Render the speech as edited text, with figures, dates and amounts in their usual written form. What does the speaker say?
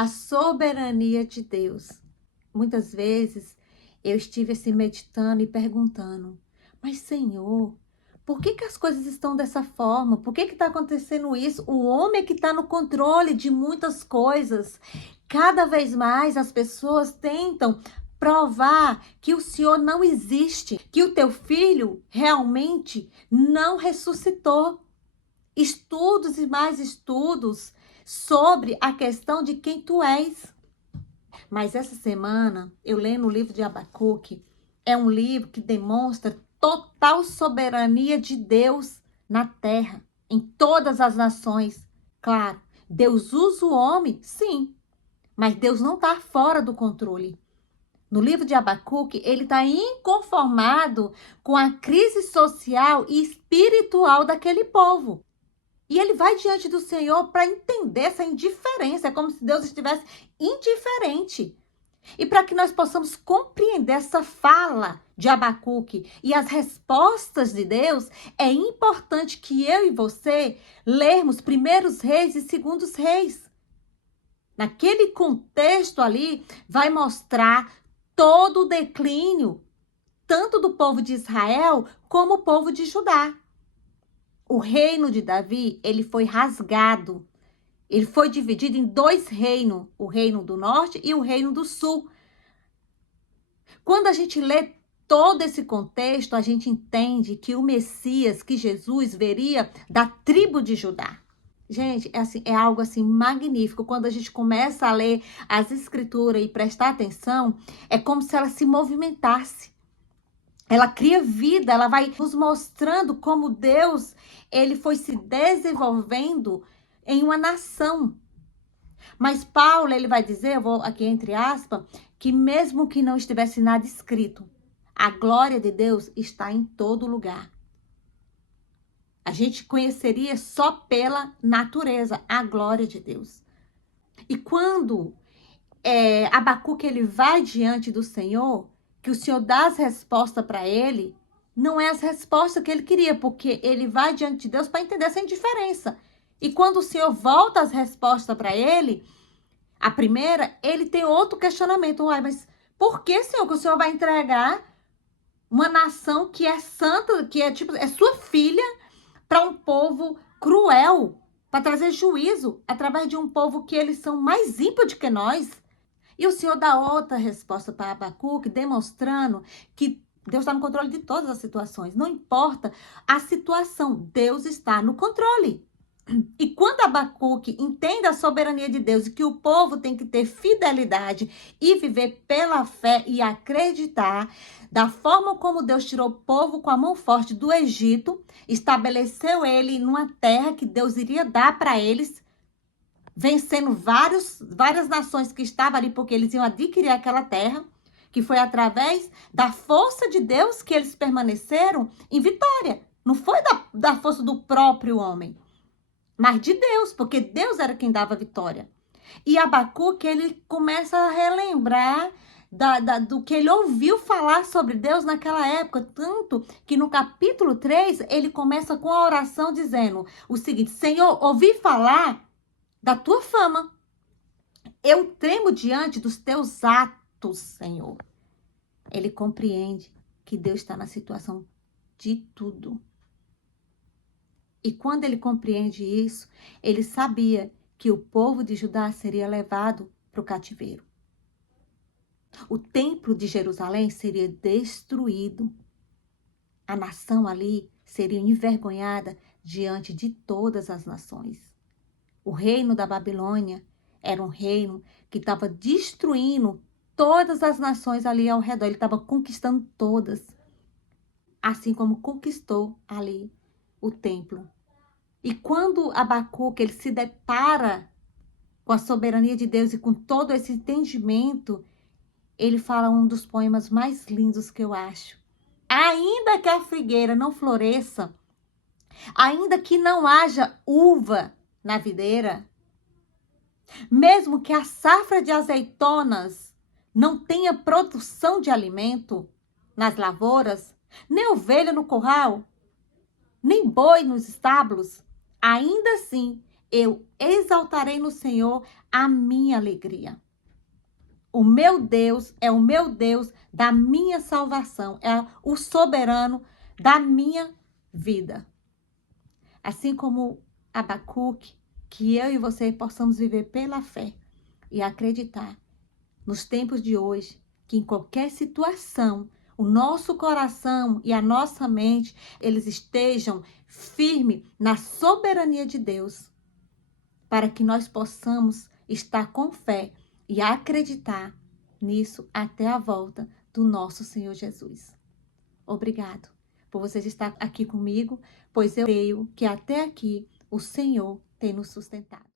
A soberania de Deus. Muitas vezes eu estive assim meditando e perguntando, mas Senhor, por que as coisas estão dessa forma? Por que está acontecendo isso? O homem é que está no controle de muitas coisas. Cada vez mais as pessoas tentam provar que o Senhor não existe, que o teu filho realmente não ressuscitou. Estudos e mais estudos sobre a questão de quem tu és. Mas essa semana, eu lendo o livro de Abacuque, é um livro que demonstra total soberania de Deus na terra, em todas as nações. Claro, Deus usa o homem, sim, mas Deus não está fora do controle. No livro de Abacuque, ele está inconformado com a crise social e espiritual daquele povo. E ele vai diante do Senhor para entender essa indiferença. É como se Deus estivesse indiferente. E para que nós possamos compreender essa fala de Abacuque e as respostas de Deus, é importante que eu e você lermos Primeiros Reis e Segundos Reis. Naquele contexto ali, vai mostrar todo o declínio, tanto do povo de Israel como o povo de Judá. O reino de Davi, ele foi rasgado. Ele foi dividido em dois reinos, o reino do norte e o reino do sul. Quando a gente lê todo esse contexto, a gente entende que o Messias, que Jesus veria da tribo de Judá. Gente, é algo assim magnífico. Quando a gente começa a ler as escrituras e prestar atenção, é como se ela se movimentasse. Ela cria vida, ela vai nos mostrando como Deus, ele foi se desenvolvendo em uma nação. Mas Paulo, ele vai dizer, eu vou aqui entre aspas, que mesmo que não estivesse nada escrito, a glória de Deus está em todo lugar. A gente conheceria só pela natureza a glória de Deus. E quando Abacuque ele vai diante do Senhor, que o Senhor dá as respostas para ele, não é as respostas que ele queria, porque ele vai diante de Deus para entender essa indiferença. E quando o Senhor volta as respostas para ele, a primeira, ele tem outro questionamento. Uai, mas por que, Senhor, que o Senhor vai entregar uma nação que é santa, que é tipo, é sua filha, para um povo cruel, para trazer juízo através de um povo que eles são mais ímpios do que nós? E o Senhor dá outra resposta para Abacuque, demonstrando que Deus está no controle de todas as situações. Não importa a situação, Deus está no controle. E quando Abacuque entende a soberania de Deus e que o povo tem que ter fidelidade e viver pela fé e acreditar da forma como Deus tirou o povo com a mão forte do Egito, estabeleceu ele numa terra que Deus iria dar para eles, vencendo várias nações que estavam ali, porque eles iam adquirir aquela terra, que foi através da força de Deus que eles permaneceram em vitória. Não foi da força do próprio homem, mas de Deus, porque Deus era quem dava vitória. E Abacuque, ele começa a relembrar do que ele ouviu falar sobre Deus naquela época, tanto que no capítulo 3, ele começa com a oração dizendo o seguinte: Senhor, ouvi falar da tua fama. Eu tremo diante dos teus atos, Senhor. Ele compreende que Deus está na situação de tudo. E quando ele compreende isso, ele sabia que o povo de Judá seria levado para o cativeiro. O templo de Jerusalém seria destruído. A nação ali seria envergonhada diante de todas as nações. O reino da Babilônia era um reino que estava destruindo todas as nações ali ao redor. Ele estava conquistando todas. Assim como conquistou ali o templo. E quando Abacuque ele se depara com a soberania de Deus e com todo esse entendimento, ele fala um dos poemas mais lindos que eu acho. Ainda que a figueira não floresça, ainda que não haja uva na videira, mesmo que a safra de azeitonas não tenha produção de alimento nas lavouras, nem ovelha no curral, nem boi nos estábulos, ainda assim eu exaltarei no Senhor a minha alegria. O meu Deus é o meu Deus da minha salvação, é o soberano da minha vida. Assim como Abacuque, que eu e você possamos viver pela fé e acreditar nos tempos de hoje, que em qualquer situação, o nosso coração e a nossa mente, eles estejam firmes na soberania de Deus, para que nós possamos estar com fé e acreditar nisso até a volta do nosso Senhor Jesus. Obrigado por você estar aqui comigo, pois eu creio que até aqui o Senhor tem nos sustentado.